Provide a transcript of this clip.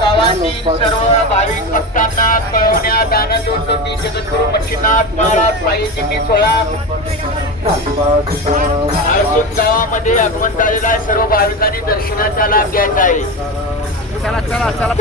गावातील सर्व भाविक भक्तांना कळवण्यात आनंद होतो की जगद्गुरु मच्छिनाथ महाराज पायी दिंडी सोहळा आळसून गावामध्ये आगमन झालेला आहे. सर्व भाविकांनी दर्शनाचा लाभ घ्यायचा आहे. चला चला चला